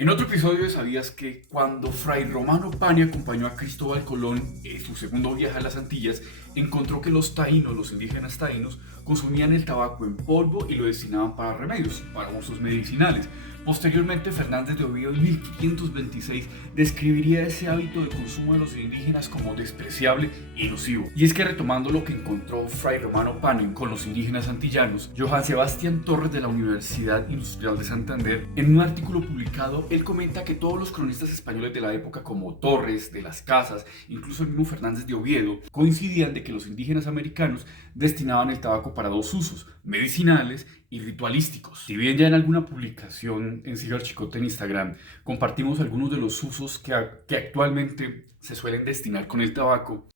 En otro episodio de ¿Sabías que cuando Fray Romano Pani acompañó a Cristóbal Colón en su segundo viaje a las Antillas, encontró que los taínos, los indígenas taínos, consumían el tabaco en polvo y lo destinaban para remedios, para usos medicinales? Posteriormente, Fernández de Oviedo en 1526 describiría ese hábito de consumo de los indígenas como despreciable y nocivo. Y es que, retomando lo que encontró Fray Romano Pani con los indígenas antillanos, Johann Sebastián Torres de la Universidad Industrial de Santander, en un artículo publicado, él comenta que todos los cronistas españoles de la época, como Torres, de las Casas, incluso el mismo Fernández de Oviedo, coincidían de que los indígenas americanos destinaban el tabaco para dos usos: medicinales y ritualísticos. Si bien ya en alguna publicación en Cigar Chicote en Instagram compartimos algunos de los usos que actualmente se suelen destinar con el tabaco,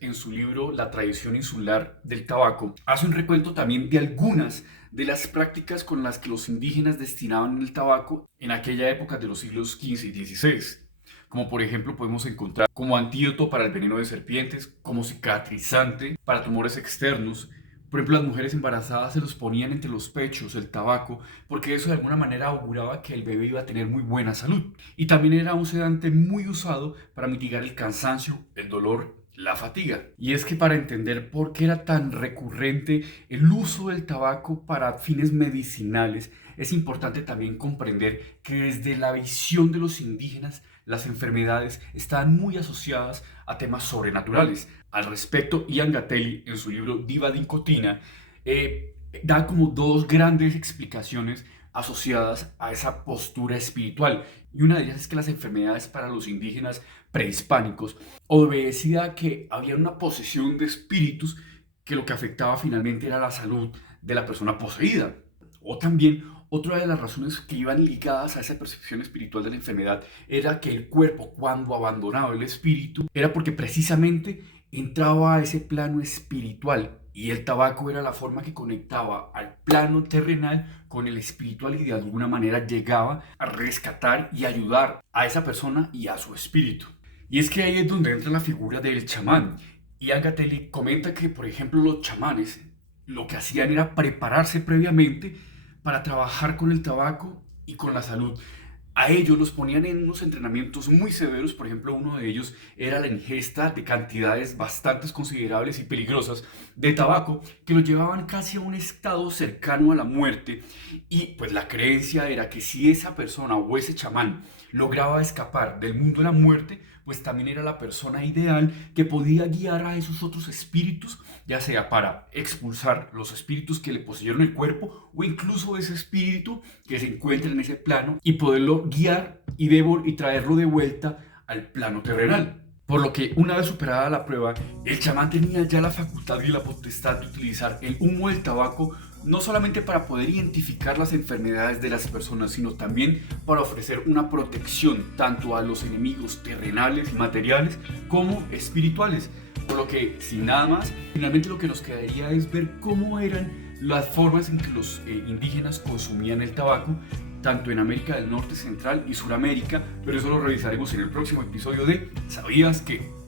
en su libro La tradición insular del tabaco hace un recuento también de algunas de las prácticas con las que los indígenas destinaban el tabaco en aquella época de los siglos XV y XVI. Como por ejemplo podemos encontrar como antídoto para el veneno de serpientes, como cicatrizante para tumores externos. Por ejemplo, las mujeres embarazadas se los ponían entre los pechos el tabaco porque eso de alguna manera auguraba que el bebé iba a tener muy buena salud. Y también era un sedante muy usado para mitigar el cansancio, el dolor, la fatiga. Y es que para entender por qué era tan recurrente el uso del tabaco para fines medicinales, es importante también comprender que desde la visión de los indígenas, las enfermedades estaban muy asociadas a temas sobrenaturales. Al respecto, Ian Gatelli, en su libro Diva Dincotina, da como dos grandes explicaciones asociadas a esa postura espiritual. Y una de ellas es que las enfermedades para los indígenas prehispánicos obedecía a que había una posesión de espíritus que lo que afectaba finalmente era la salud de la persona poseída. O también otra de las razones que iban ligadas a esa percepción espiritual de la enfermedad era que el cuerpo, cuando abandonaba el espíritu, era porque precisamente entraba a ese plano espiritual, y el tabaco era la forma que conectaba al plano terrenal con el espiritual y de alguna manera llegaba a rescatar y ayudar a esa persona y a su espíritu. Y es que ahí es donde entra la figura del chamán. Y Angatelli comenta que, por ejemplo, los chamanes lo que hacían era prepararse previamente para trabajar con el tabaco y con la salud. A ellos los ponían en unos entrenamientos muy severos. Por ejemplo, uno de ellos era la ingesta de cantidades bastante considerables y peligrosas de tabaco que los llevaban casi a un estado cercano a la muerte. Y pues la creencia era que si esa persona o ese chamán lograba escapar del mundo de la muerte, pues también era la persona ideal que podía guiar a esos otros espíritus, ya sea para expulsar los espíritus que le poseyeron el cuerpo o incluso ese espíritu que se encuentra en ese plano y poderlo guiar y traerlo de vuelta al plano terrenal. Por lo que, una vez superada la prueba, el chamán tenía ya la facultad y la potestad de utilizar el humo del tabaco no solamente para poder identificar las enfermedades de las personas, sino también para ofrecer una protección tanto a los enemigos terrenales y materiales como espirituales. Por lo que, sin nada más, finalmente lo que nos quedaría es ver cómo eran las formas en que los indígenas consumían el tabaco, tanto en América del Norte, Central y Suramérica, pero eso lo revisaremos en el próximo episodio de ¿Sabías que?